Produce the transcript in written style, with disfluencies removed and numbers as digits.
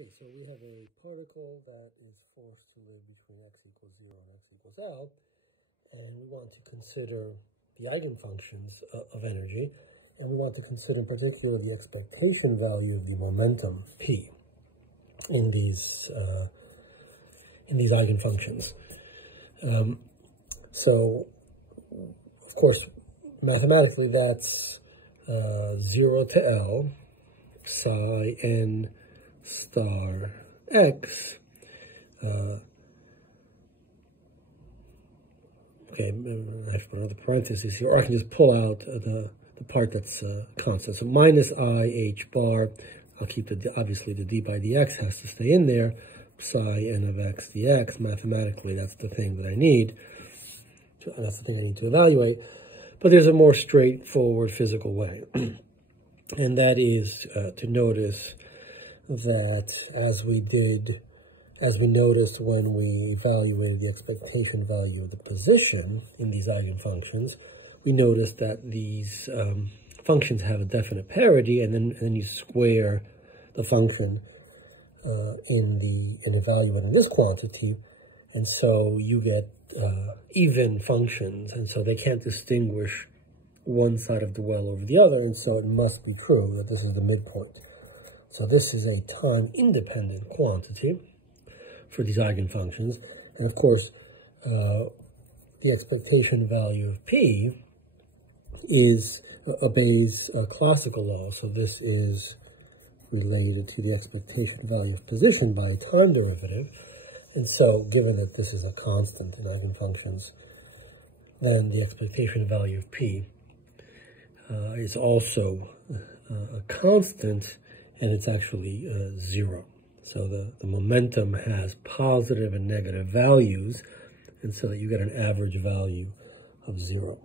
Okay, so we have a particle that is forced to live between x equals 0 and x equals L, and we want to consider the eigenfunctions of energy, and we want to consider in particular the expectation value of the momentum p in these eigenfunctions. So, of course, mathematically that's 0 to L psi n star x. Okay, I have to put another parenthesis here, or I can just pull out the part that's constant. So minus I h bar, I'll keep obviously the d by dx has to stay in there, psi n of x dx. Mathematically, that's the thing that I need. That's the thing I need to evaluate. But there's a more straightforward physical way, and that is to notice that as we noticed when we evaluated the expectation value of the position in these eigenfunctions, we noticed that these functions have a definite parity, and then you square the function in evaluating this quantity, and so you get even functions, and so they can't distinguish one side of the well over the other, and so it must be true that this is the midpoint. So this is a time-independent quantity for these eigenfunctions. And of course, the expectation value of p obeys classical law. So this is related to the expectation value of position by a time derivative. And so given that this is a constant in eigenfunctions, then the expectation value of p is also a constant, and it's actually 0. So the momentum has positive and negative values, and so that you get an average value of 0.